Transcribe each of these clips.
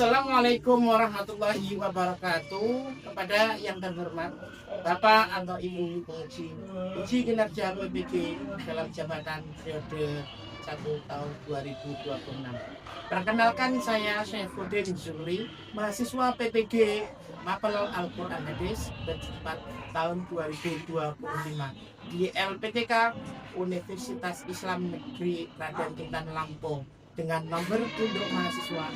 Assalamualaikum warahmatullahi wabarakatuh. Kepada yang terhormat Bapak atau Ibu penguji uji kinerja PPG dalam jabatan periode 1 tahun 2026. Perkenalkan, saya Syaifuddin Zuhri, mahasiswa PPG Mapel Al-Quran Hadis bercepat tahun 2025 di LPTK Universitas Islam Negeri Raden Intan Lampung dengan nomor induk mahasiswa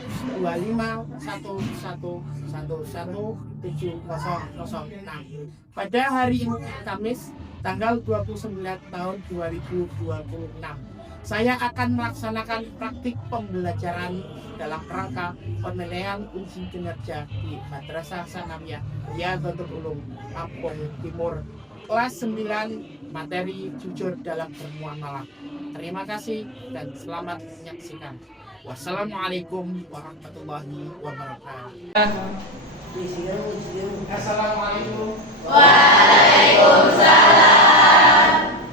251111706 pada hari ini Kamis tanggal 29 tahun 2026. Saya akan melaksanakan praktik pembelajaran dalam rangka penilaian uji kinerja di Madrasah Sanawiyah Riyadhatul Ulum Lampung Timur kelas 9 materi jujur dalam bermuamalah. Terima kasih dan selamat menyaksikan. Wassalamualaikum warahmatullahi wabarakatuh. Assalamualaikum. Waalaikumsalam.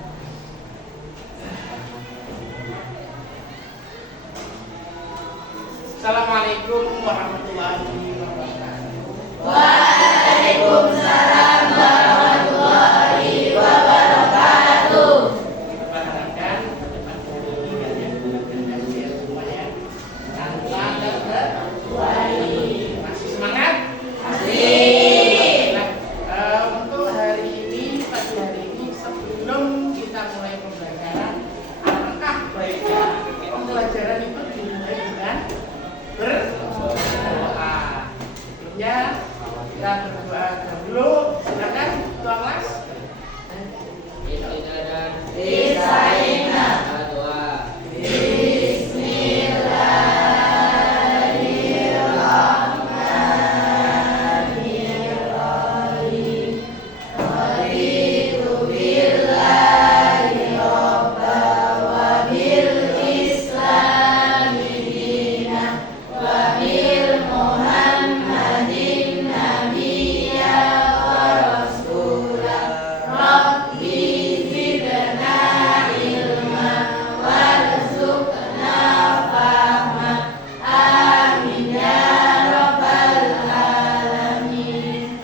Assalamualaikum warahmatullahi wabarakatuh. Waalaikumsalam warahmatullahi wabarakatuh. Perhatikan depan dari kalian dan semuanya. Tanpa terkecuali. Masih semangat? Masih. Nah, untuk hari ini, pagi hari ini, sebelum kita mulai pembelajaran, apakah baiknya pembelajaran itu dimulai dengan berdoa? Sebelumnya kita berdoa dahulu. Silakan Tuan Mas. Bismillah. Bismillahirrahmanirrahim. Raditu billahi rabban wa bil islami dinan wa bil Muhammadin nabiyya wa rasulah. Rabbi zidna ilma warzuqna fahma. Amin ya rabbal alamin.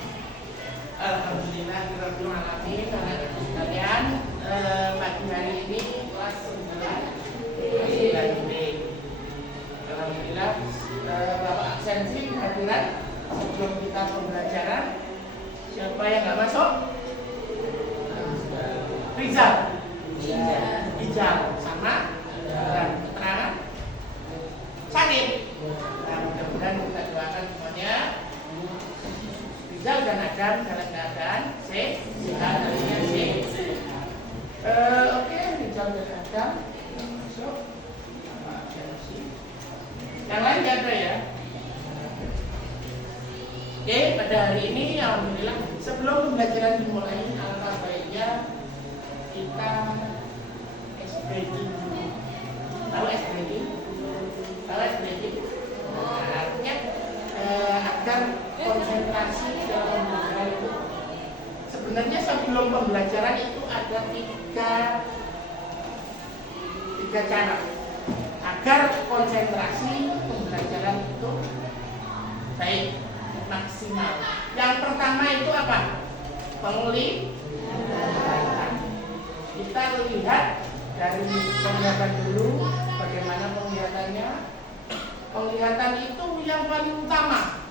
Alhamdulillah rabbil alamin. Anak-anak sekalian, pagi hari ini kelas 9 ini. Alhamdulillah, Bapak absensi kehadiran sebelum kita pembelajaran. Siapa yang nggak masuk? Rizal. Ijal sama dan keterangan sakit. Nah, mudah-mudahan kita doakan semuanya Rizal dan Adam dalam keadaan sehat, harinya sehat. Oke, Rizal dan Adam masuk. Yang lain nggak ada ya? Oke, pada hari ini alhamdulillah sebelum pembelajaran dimulai, alangkah baiknya kita SBD dulu. Tahu SBD? Tahu SBD? Nah, artinya agar konsentrasi dalam pembelajaran itu, sebenarnya sebelum pembelajaran itu ada tiga cara agar konsentrasi pembelajaran itu baik, maksimal. Yang pertama itu apa? Penglihatan. Kita lihat dari penglihatan dulu, bagaimana penglihatannya. Penglihatan itu yang paling utama.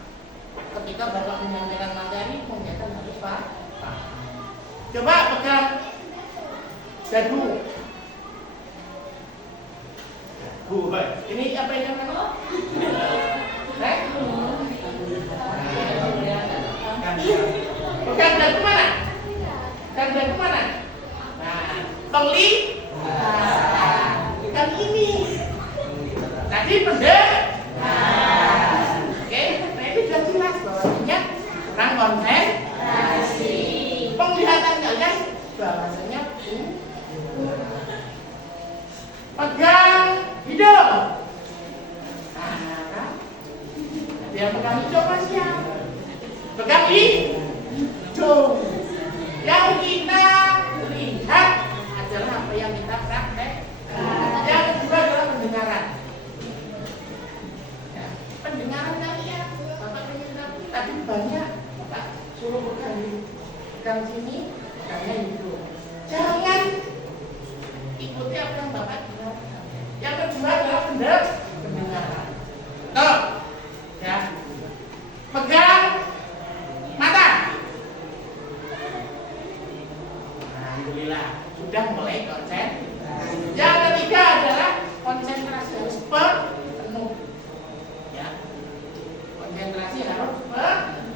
Ketika Bapak menyampaikan materi, penglihatan harus paham. Coba pegang dagu. Ini apa yang namanya? Pegang dagu mana? Pegang dagu mana? Nah, penglihatan. Kan ini. Tadi pendek. Oke, nah ini sudah jelas bahwasanya kurang konsentrasi. Penglihatan kalian bahwasanya pegang hidung. Nah, dia pegang hidung Mas ya. Pegang hidung. Yang kita lihat adalah apa yang kita praktek. Yang kedua adalah pendengaran. Ya, pendengaran kalian pegang sini, pegangnya itu. Jangan ikuti apa yang Bapak bilang. Yang kedua adalah pendengaran. Tuh, ya. Pegang mata. Alhamdulillah sudah mulai konsen. Yang ketiga adalah konsentrasi harus penuh. Ya, konsentrasi harus penuh.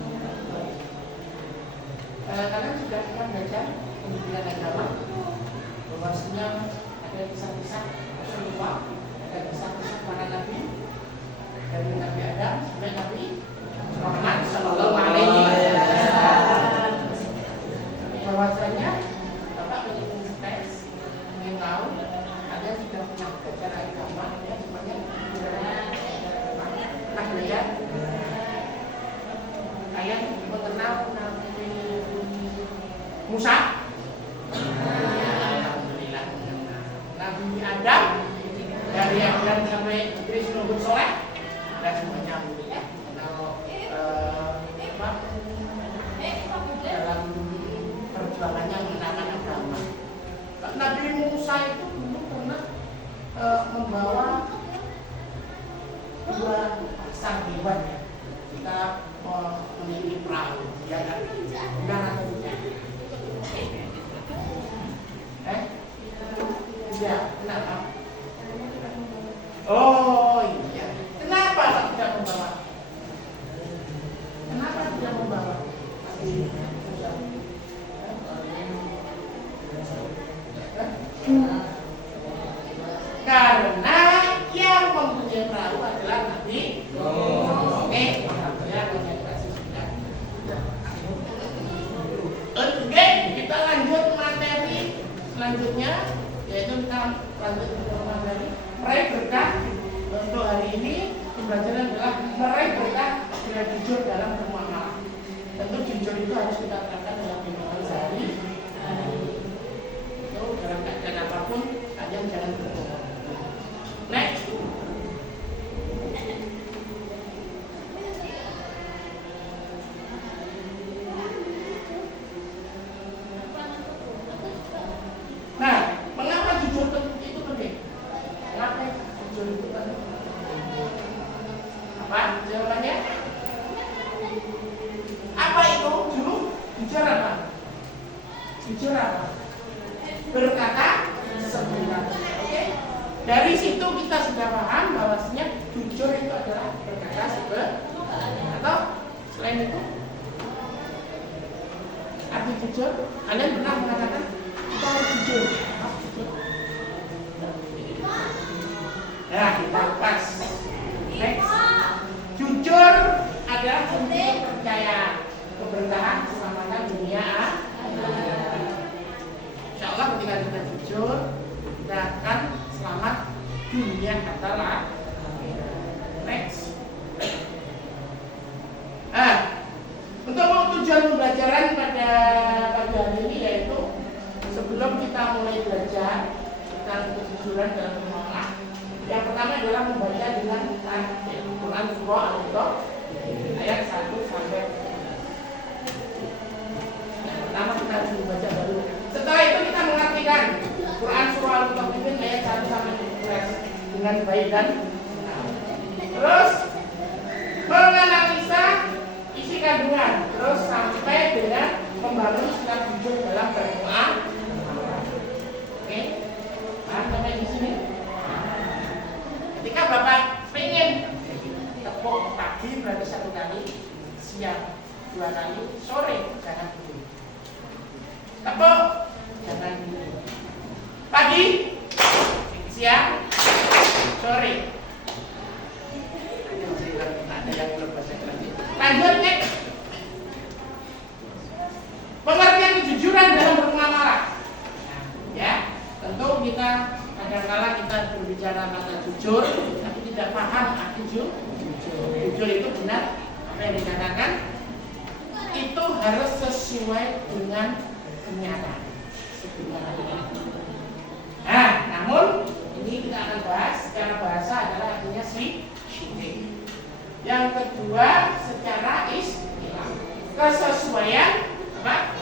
Kalian sudah pernah belajar pendidikan agama bahwasanya ada kisah-kisah Rasulullah, ada kisah-kisah para nabi dari Nabi Adam sampai Nabi Muhammad Sallallahu Alaihi Wasallam. Bahwasanya Bapak ingin tes, ingin tahu, ada sudah pernah belajar agama, ya semuanya pernah belajar. Kalian mengenal Nabi Musa? Alhamdulillah. Nabi Adam dari Adam sampai Idris Nuh Soleh, dan semuanya alhamdulillah. Dalam perjuangannya mengenalkan agama. Nabi Musa itu dulu pernah membawa dua pasang hewan ya. Kita memiliki perahu, ya kan? Benar atau tidak? Tidak, kenapa? Oh iya, kenapa tidak membawa? Kenapa tidak membawa? Karena yang mempunyai perahu adalah Nabi. Oke, ya konsentrasi sudah. Oke, kita lanjut materi selanjutnya, yaitu kita lanjut ke materi meraih berkah. Untuk hari ini pembelajaran adalah meraih berkah dengan jujur dalam bermuamalah. Tentu jujur itu harus kita terapkan dalam kehidupan sehari. Dalam keadaan apapun, kalian jangan berbohong. Next. Nah, mengapa jujur itu penting? Mengapa jujur itu penting? Apa jawabannya? Apa itu jujur apa? Jujur apa? Berkata sebenarnya. Oke. Dari situ kita sudah paham bahwasanya jujur itu adalah berkata sebenarnya. Atau selain itu, arti jujur, kalian pernah mengatakan kita harus jujur. Nah, kita pas. Next. Jujur adalah bentuk kepercayaan, keberkahan, keselamatan dunia. Insya Allah ketika kita jujur, kita akan selamat dunia akhirat. Next. Untuk tujuan pembelajaran pada pagi hari ini yaitu sebelum kita mulai belajar tentang kejujuran dalam bermuamalah, yang pertama adalah membaca dengan Quran Surah Al-Baqarah ayat 1 sampai. Yang pertama kita harus membaca dulu. Setelah itu kita mengartikan Quran Surah Al-Baqarah ayat 1 sampai 12 dengan baik dan benar. Terus menganalisa isi kandungan, terus sampai dengan membangun sikap jujur dalam bermuamalah. Oke, paham sampai di sini? Ketika Bapak pengen tepuk pagi berarti 1 kali, siang 2 kali, sore jangan dulu. Tepuk jangan dulu. Pagi, siang, sore. Ada yang belum baca lagi. Lanjut next. Pengertian kejujuran dalam bermuamalah. Ya, tentu kita kadang-kala kita berbicara kata jujur, tapi tidak paham arti jujur. Jujur itu benar apa yang dikatakan, itu harus sesuai dengan kenyataan. Nah, namun ini kita akan bahas secara bahasa adalah artinya syirik. Yang kedua secara istilah, kesesuaian apa?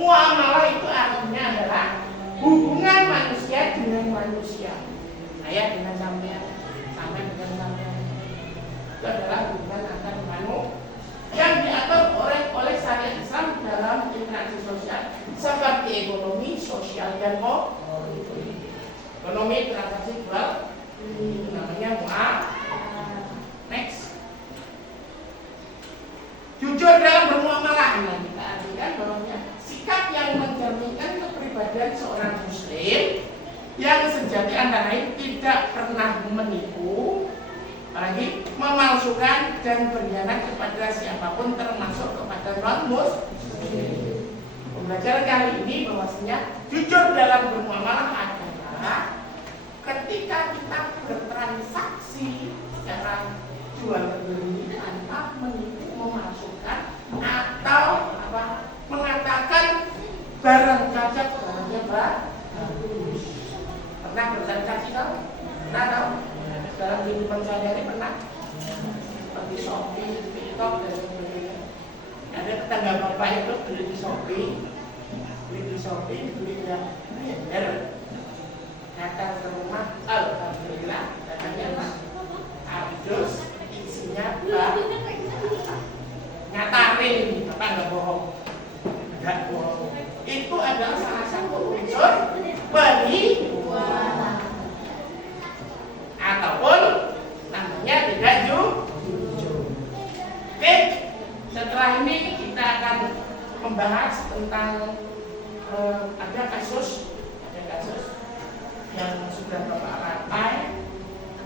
Muamalah itu artinya adalah hubungan manusia dengan manusia. Saya dengan sampean, sampai dengan sampean. Itu adalah hubungan antar manusia yang diatur oleh syariat Islam dalam interaksi sosial seperti ekonomi, sosial dan politik. Ekonomi transaksi jual itu namanya muamalah. Next. Jujur dalam bermuamalah, nah kita artikan bahwa sikap yang mencerminkan kepribadian seorang muslim yang sejati antara lain tidak pernah menipu, apalagi memalsukan dan berkhianat kepada siapapun termasuk kepada non-muslim. Pembelajaran kali ini bahwasanya jujur dalam bermuamalah adalah ketika kita bertransaksi secara jual beli tanpa menipu, memasukkan atau mengatakan barang cacat barangnya bagus. Pernah bertransaksi tahu? Pernah tahu? Dalam kehidupan sehari-hari pernah? Seperti Shopee, TikTok dan sebagainya. Ada tetangga bapak itu beli di Shopee, beli yang benar. Datang ke rumah, alhamdulillah, datangnya apa? Kardus, isinya nyatarin ini, bapak nggak bohong. Nggak bohong. Itu adalah salah satu unsur penipuan. Ataupun namanya tidak jujur. Oke, setelah ini kita akan membahas tentang ada kasus yang sudah bapak rapai.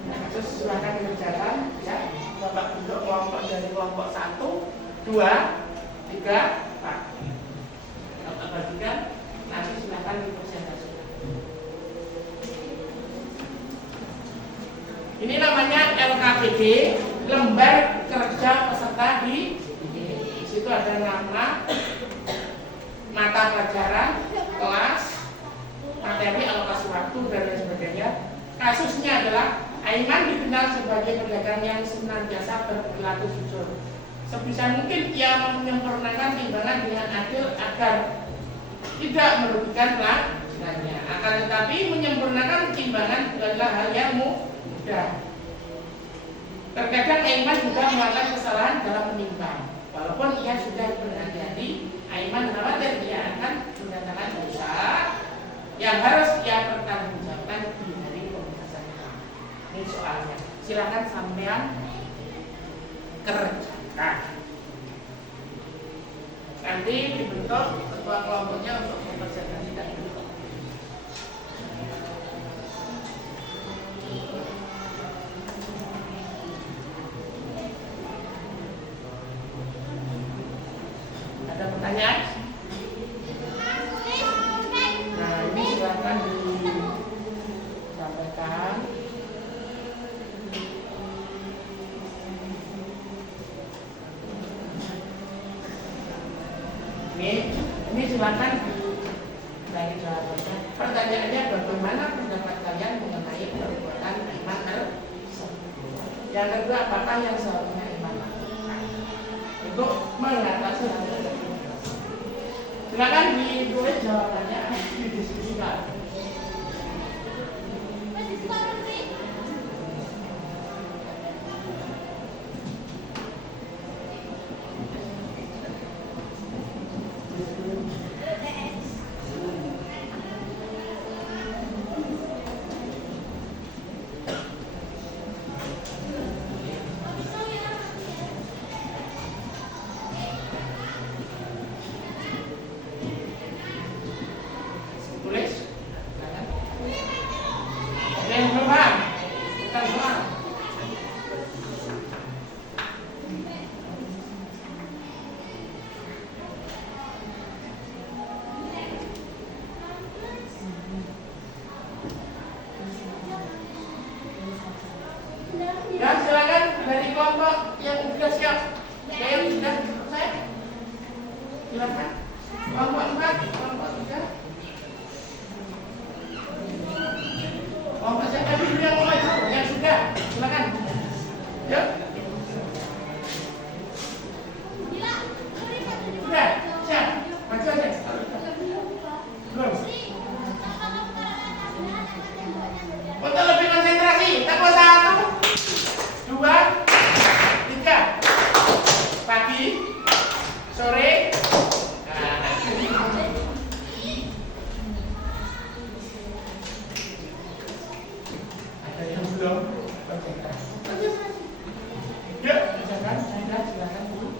Kasus silakan dikerjakan ya. Bapak bentuk kelompok dari kelompok 1, 2, 3, 4. Bapak bagikan, nanti silakan dipresentasikan. Ini namanya LKPD, lembar kerja peserta di situ ada nama, mata pelajaran, kelas, materi, alokasi waktu dan lain sebagainya. Kasusnya adalah Aiman dikenal sebagai pedagang yang senantiasa berperilaku jujur. Sebisa mungkin ia menyempurnakan timbangan dengan adil agar tidak merugikan pelanggannya. Akan tetapi menyempurnakan timbangan bukanlah hal yang mudah. Terkadang Aiman juga melakukan kesalahan dalam menimbang. Walaupun ia sudah berhati-hati, Aiman khawatir ia akan mendatangkan dosa yang harus ia pertanggungjawabkan di hari pembebasan. Ini soalnya. Silakan sampean kerjakan. Nanti dibentuk ketua kelompoknya untuk mempersiapkan tidak bentuk. Ada pertanyaan? Nah, ini silakan disampaikan. Ini silakan dari jawabannya. Pertanyaannya, bagaimana pendapat kalian mengenai perbuatan Aiman tersebut? Yang kedua, apakah yang seharusnya Aiman lakukan untuk mengatasi hal tersebut? Silakan ditulis jawabannya, didiskusikan. Dan silakan dari kelompok yang sudah siap, yang sudah selesai, silakan. Kelompok 4, kelompok 3. Kelompok siapa dulu yang mau maju? Yang sudah, silakan. Yuk. Sudah. Sore. Nah, ada yang belum? Ya, silakan, silakan dulu.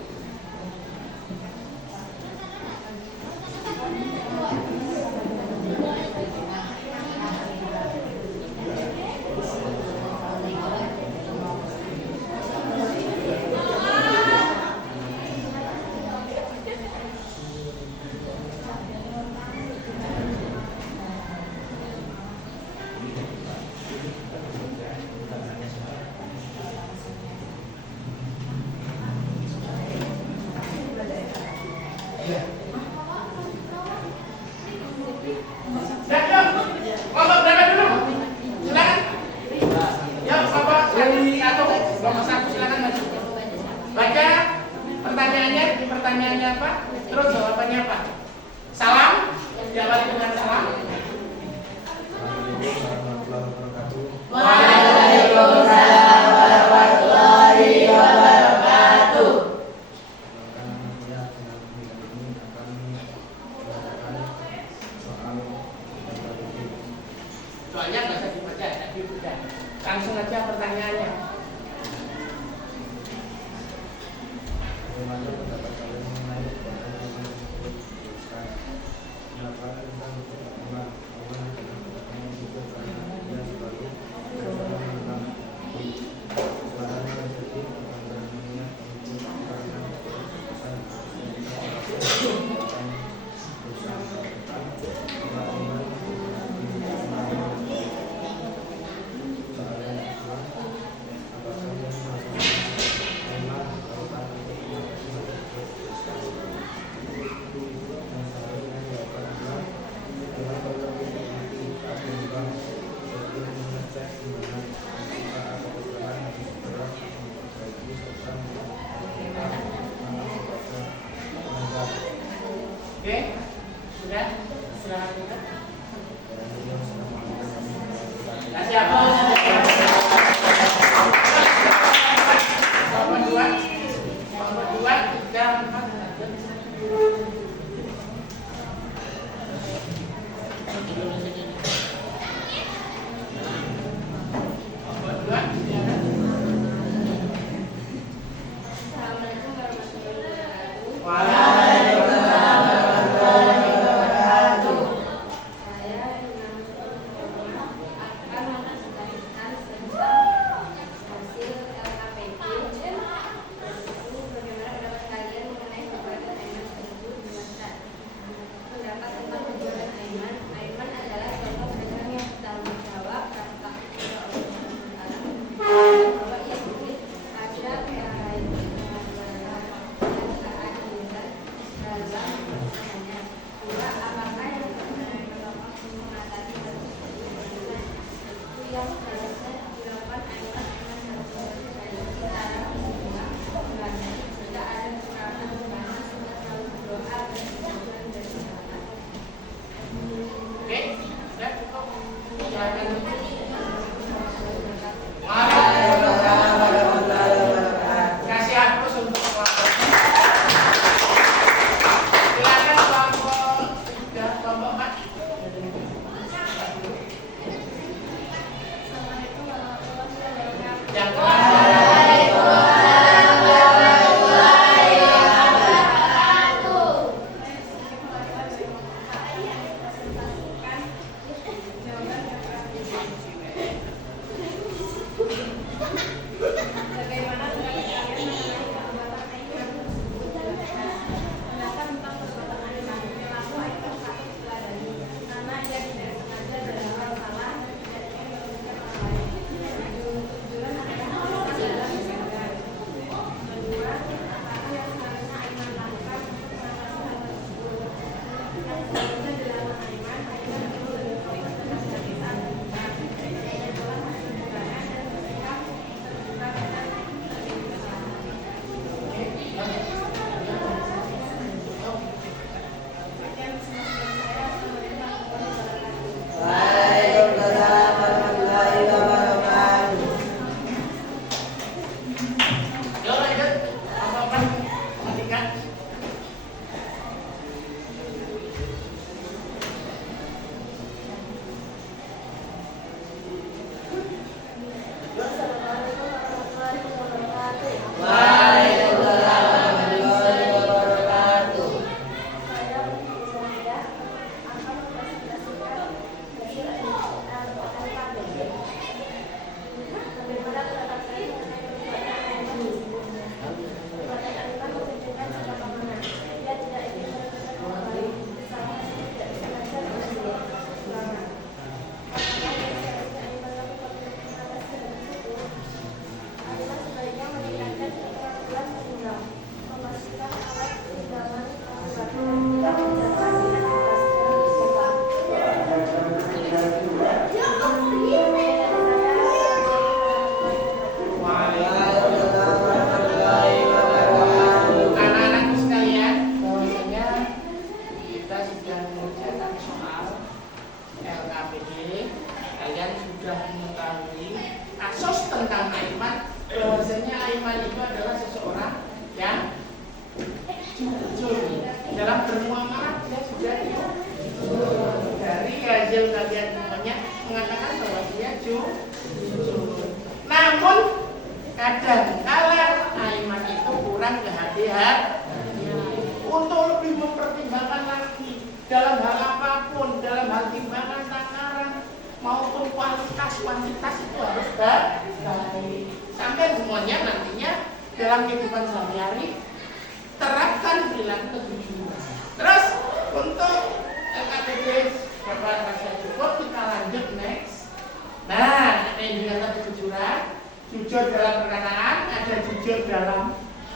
Baca pertanyaannya apa? Terus jawabannya apa? Salam, jawab dengan salam. Waalaikumsalam warahmatullahi wabarakatuh. Soalnya nggak usah dibaca, tapi udah langsung aja pertanyaannya. Oke, sudah? Silakan kita. Kasih apa? Nomor 2, 3, 4. jujur. Dalam bermuamalah dia sudah jujur. Dari hasil kalian semuanya mengatakan bahwa dia jujur. Namun kadang kala iman itu kurang kehati-hatian. Untuk lebih mempertimbangkan lagi dalam hal apapun, dalam hal timbangan takaran maupun kuantitas itu harus baik. Sampai semuanya nantinya dalam kehidupan sehari-hari terapkan perilaku kejujuran. Terus untuk LKPD Bapak rasa cukup, kita lanjut next. Nah, ini dengan kejujuran, jujur dalam perkataan, ada jujur dalam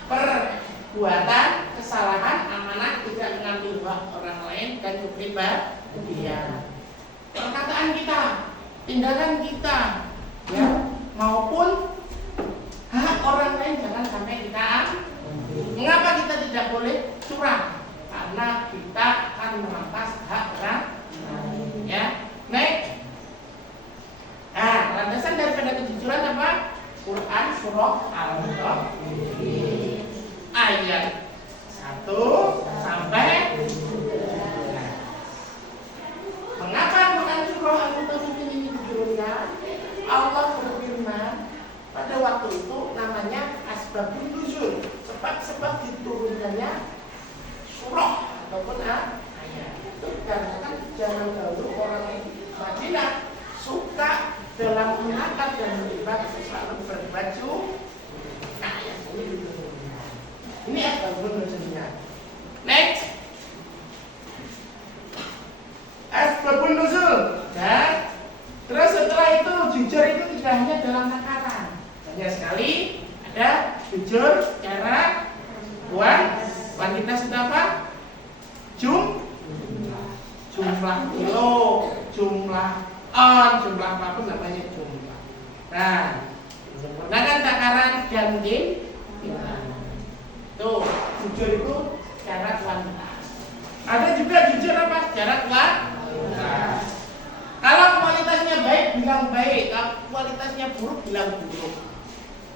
perbuatan, kesalahan, amanah, tidak mengambil hak orang lain dan kepribadian. Perkataan kita, tindakan kita, ya, maupun hak orang lain jangan sampai kita ambil. Mengapa kita tidak boleh curang? Karena kita akan merampas hak orang lain. Ya, next. Nah, landasan daripada kejujuran apa? Quran surah Al-Baqarah ayat 1 sampai 11. Mengapa Quran surah Al-Baqarah ini diturunkan? Allah berfirman pada waktu itu namanya asbabun nuzul, sebab diturunkannya surah ataupun ayat. Itu karena kan zaman dahulu orang Madinah suka dalam mengangkat dan beribadah selalu berbaju. Nah, ini asbabun nuzulnya. Next, asbabun nuzul. Dan terus setelah itu jujur itu tidak hanya dalam takaran. Banyak sekali ada jujur cara kuantitas itu apa? Jumlah kilo, jumlah on, jumlah apapun namanya jumlah. Nah, menggunakan takaran dan timbangan. Tuh, jujur itu cara kuantitas. Ada juga jujur apa? Cara kualitas. Kalau kualitasnya baik bilang baik, kalau kualitasnya buruk bilang buruk.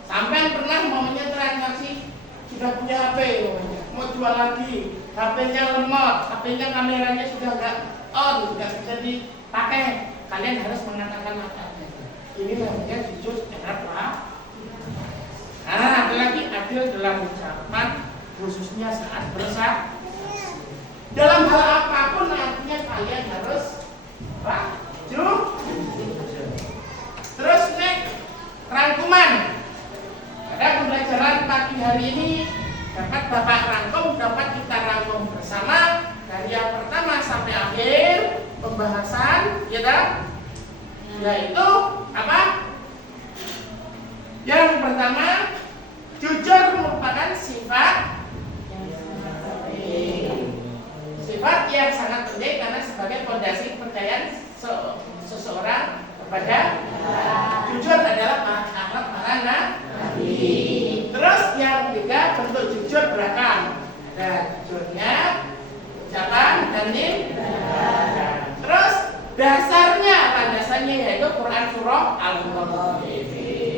Sampai pernah maunya transaksi sudah punya HP, mau jual lagi, HP-nya lemot, HP-nya kameranya sudah nggak on, nggak bisa dipakai. Kalian harus mengatakan apa? Ini namanya jujur secara kualitas. Nah, ada lagi adil dalam ucapan, khususnya saat bersaksi. Dalam hal apapun artinya kalian harus jujur. Terus next, rangkuman. Pada pembelajaran pagi hari ini dapat Bapak rangkum, dapat kita rangkum bersama dari yang pertama sampai akhir pembahasan, ya kan? Yaitu apa? Yang pertama, jujur merupakan sifat yang sangat penting karena sebagai fondasi kepercayaan seseorang kepada jujur adalah akhlak para nabi. Terus yang ketiga, bentuk jujur beragam. Ada jujurnya, ucapan dan tindakan. Terus dasarnya, landasannya yaitu Quran surah Al-Baqarah.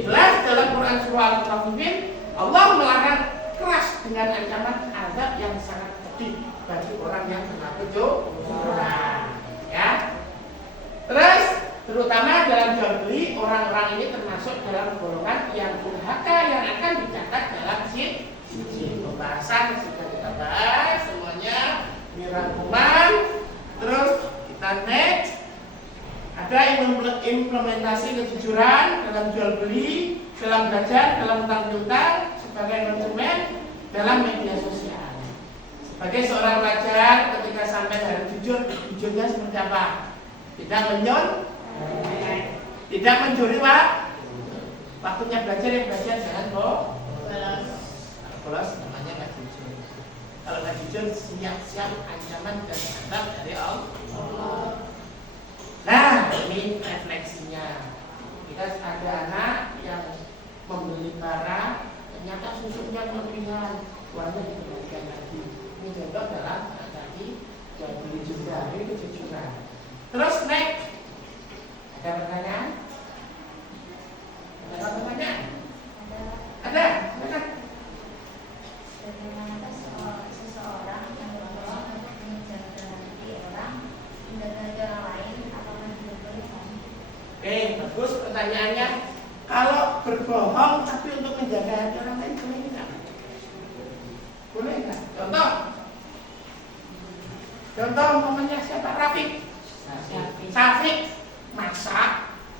Jelas dalam Quran surah Al-Baqarah Allah melarang keras dengan ancaman azab yang sangat pedih bagi orang yang kena kejujuran. Ya. Terus terutama dalam jual beli, orang-orang ini termasuk dalam golongan yang durhaka yang akan dicatat dalam siji. Pembahasan sudah kita bahas semuanya, ini rangkuman. Terus kita next, ada implementasi kejujuran dalam jual beli, dalam belajar, dalam utang piutang, sebagai konsumen dalam media sosial. Sebagai seorang pelajar, ketika sampai hari jujurnya seperti apa? Tidak tidak mencuri waktunya belajar, yang belajar jangan bolos, namanya nggak jujur. Kalau nggak jujur, siap-siap ancaman dan azab dari Allah. Nah, ini refleksinya. Kita ada anak yang membeli barang, ternyata susunya kelebihan, uangnya dikembalikan lagi. Ini contoh dalam tadi jual beli juga, ini kejujuran. Terus next, ada pertanyaan? Ada pertanyaan? Ada? Bagaimana pertanyaannya, kalau berbohong tapi untuk menjaga hati orang lain boleh nggak? Boleh nggak? Contoh umpamanya siapa? Rafiq. Syafiq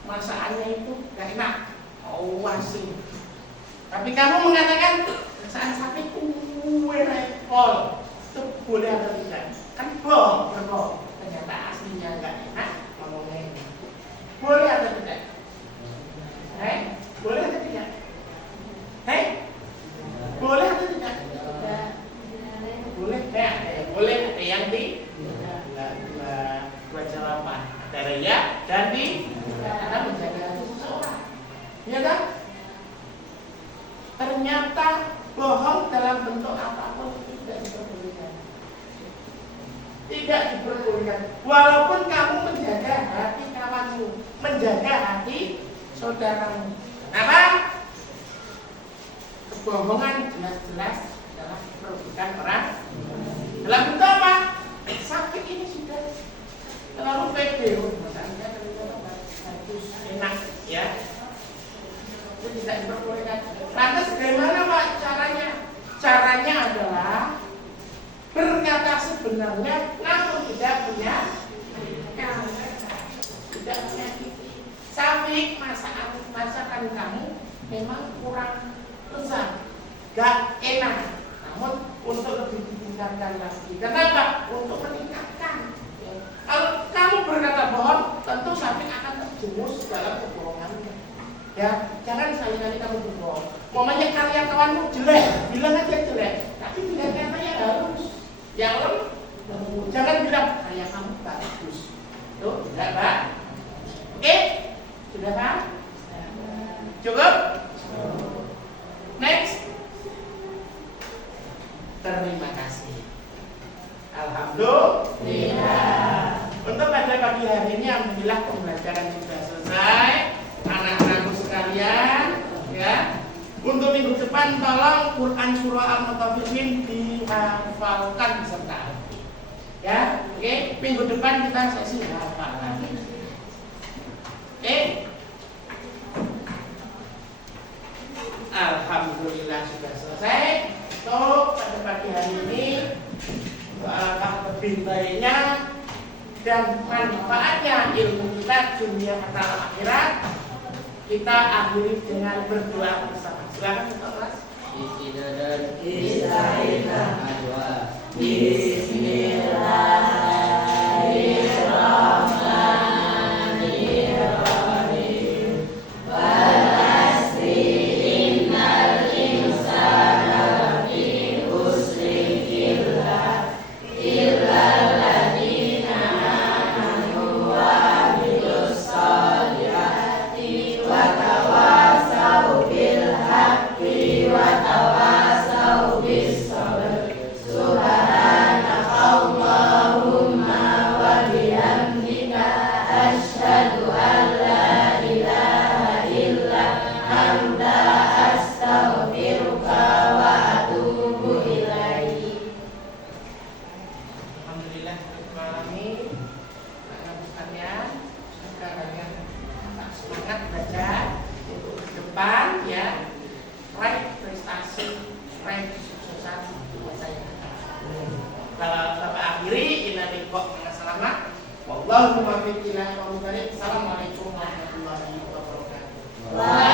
masakannya itu gak enak, asin. Tapi kamu mengatakan masakan Syafiq repol, itu boleh atau tidak? Kan berbohong. Ternyata aslinya gak enak, ngomongnya enak. Boleh atau tidak? Boleh atau tidak? Boleh atau tidak? Boleh. Boleh. Ada yang dua jawaban. Ada ya dan karena menjaga seseorang. Ya kan? Ternyata bohong dalam bentuk apapun tidak diperbolehkan. Tidak diperbolehkan. Walaupun kamu menjaga hati kawanmu, menjaga hati saudaramu. Kenapa? Kebohongan jelas-jelas adalah merugikan orang. Dalam bentuk apa? Sakit ini sudah terlalu pede, masalahnya bagus, enak, ya. Itu tidak diperbolehkan. Lantas bagaimana Pak caranya? Caranya adalah berkata sebenarnya, namun tidak punya tidak punya gigi. Syafiq, masakan kamu memang kurang lezat, gak enak. Namun untuk lebih ditingkatkan lagi. Kenapa? Untuk meningkatkan. Kalau kamu berkata bohong, tentu Syafiq akan terjerumus dalam kebohongannya. Ya, jangan sekali-kali kamu berbohong. Momennya karya kawanmu jelek, bilang aja jelek. Tapi bilang katanya harus. Yang jangan bilang karya kamu bagus. Tuh, tidak Pak? Oke? Sudah Pak? Cukup? Next. Terima kasih. Alhamdulillah. Untuk pada pagi hari ini alhamdulillah pembelajaran sudah selesai. Anak-anakku sekalian, ya. Untuk minggu depan tolong Quran surah Al-Mutaffifin dihafalkan beserta arti. Ya, oke. Minggu depan kita sesi hafalan. Oke. Alhamdulillah sudah selesai. So, pada pagi hari ini lebih baiknya dan manfaatnya ilmu kita dunia kata akhirat kita akhiri dengan berdoa bersama. Silakan Mas. Bismillahirrahmanirrahim. Assalamualaikum warahmatullahi wabarakatuh.